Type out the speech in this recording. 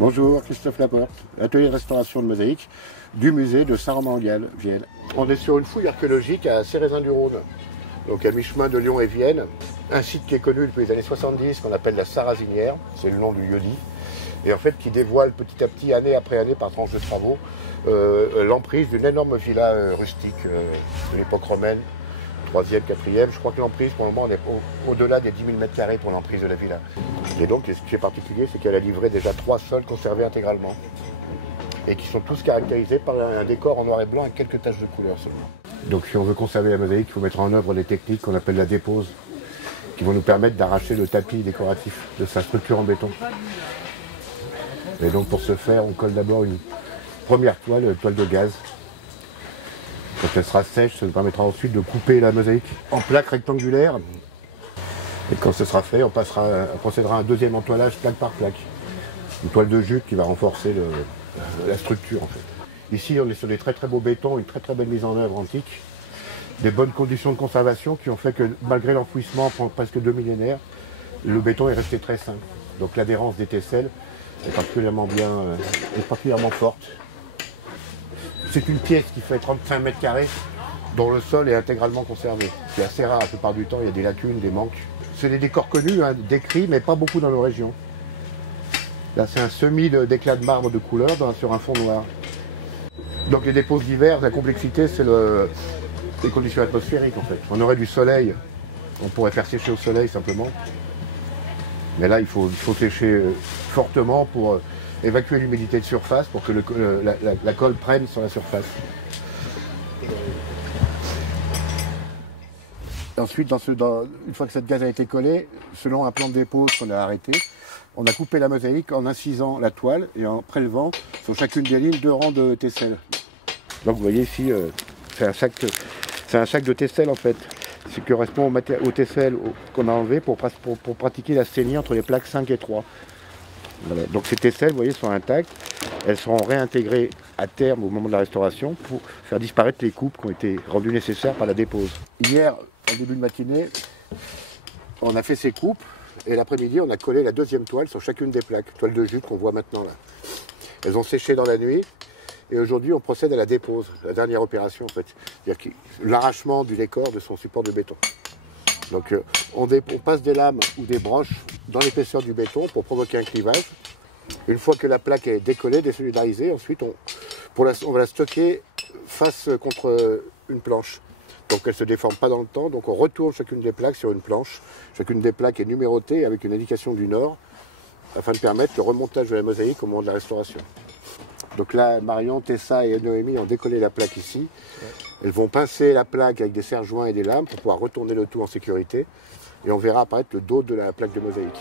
Bonjour, Christophe Laporte, atelier de restauration de mosaïque du musée de Saint-Romain-en-Galles, Vienne. On est sur une fouille archéologique à Cérézin-du-Rhône, donc à mi-chemin de Lyon et Vienne. Un site qui est connu depuis les années 70, qu'on appelle la Sarrazinière, c'est le nom du lieu-dit, et en fait qui dévoile petit à petit, année après année, par tranche de travaux, l'emprise d'une énorme villa rustique de l'époque romaine, 3e, 4e. Je crois que l'emprise, pour le moment, on est au-delà des 10 000 m² pour l'emprise de la villa. Et donc, ce qui est particulier, c'est qu'elle a livré déjà 3 sols conservés intégralement. Et qui sont tous caractérisés par un décor en noir et blanc avec quelques taches de couleur seulement. Donc, si on veut conserver la mosaïque, il faut mettre en œuvre des techniques qu'on appelle la dépose, qui vont nous permettre d'arracher le tapis décoratif de sa structure en béton. Et donc, pour ce faire, on colle d'abord une première toile de gaz. Quand elle sera sèche, ça nous permettra ensuite de couper la mosaïque en plaques rectangulaires. Et quand ce sera fait, on procédera à un deuxième entoilage plaque par plaque. Une toile de jute qui va renforcer la structure en fait. Ici, on est sur des très beaux bétons, une très belle mise en œuvre antique. Des bonnes conditions de conservation qui ont fait que malgré l'enfouissement pendant presque 2 millénaires, le béton est resté très sain. Donc l'adhérence des tesselles est particulièrement forte. C'est une pièce qui fait 35 m², dont le sol est intégralement conservé. C'est assez rare, la plupart du temps, il y a des lacunes, des manques. C'est des décors connus, décrits, mais pas beaucoup dans nos régions. Là, c'est un semis d'éclats de marbre de couleur sur un fond noir. Donc les déposes d'hiver, la complexité, c'est les conditions atmosphériques, en fait. On aurait du soleil, on pourrait faire sécher au soleil, simplement. Mais là, il faut sécher fortement pour évacuer l'humidité de surface pour que la colle prenne sur la surface. Ensuite, une fois que cette gaze a été collée, selon un plan de dépose qu'on a arrêté, on a coupé la mosaïque en incisant la toile et en prélevant sur chacune des lignes 2 rangs de tesselles. Donc vous voyez ici, c'est un sac de tesselles en fait. Ce qui correspond aux tesselles qu'on a enlevées pour pratiquer la saignée entre les plaques 5 et 3. Voilà. Donc ces tesselles, vous voyez, sont intactes. Elles seront réintégrées à terme au moment de la restauration pour faire disparaître les coupes qui ont été rendues nécessaires par la dépose. Hier, en début de matinée, on a fait ces coupes et l'après-midi, on a collé la deuxième toile sur chacune des plaques, toile de jute qu'on voit maintenant là. Elles ont séché dans la nuit et aujourd'hui, on procède à la dépose, la dernière opération en fait, c'est-à-dire l'arrachement du décor de son support de béton. Donc on passe des lames ou des broches dans l'épaisseur du béton pour provoquer un clivage. Une fois que la plaque est décollée, désolidarisée, ensuite on va la stocker face contre une planche. Donc elle ne se déforme pas dans le temps, donc on retourne chacune des plaques sur une planche. Chacune des plaques est numérotée avec une indication du nord afin de permettre le remontage de la mosaïque au moment de la restauration. Donc là, Marion, Tessa et Noémie ont décollé la plaque ici. Elles vont pincer la plaque avec des serre-joints et des lames pour pouvoir retourner le tout en sécurité. Et on verra apparaître le dos de la plaque de mosaïque.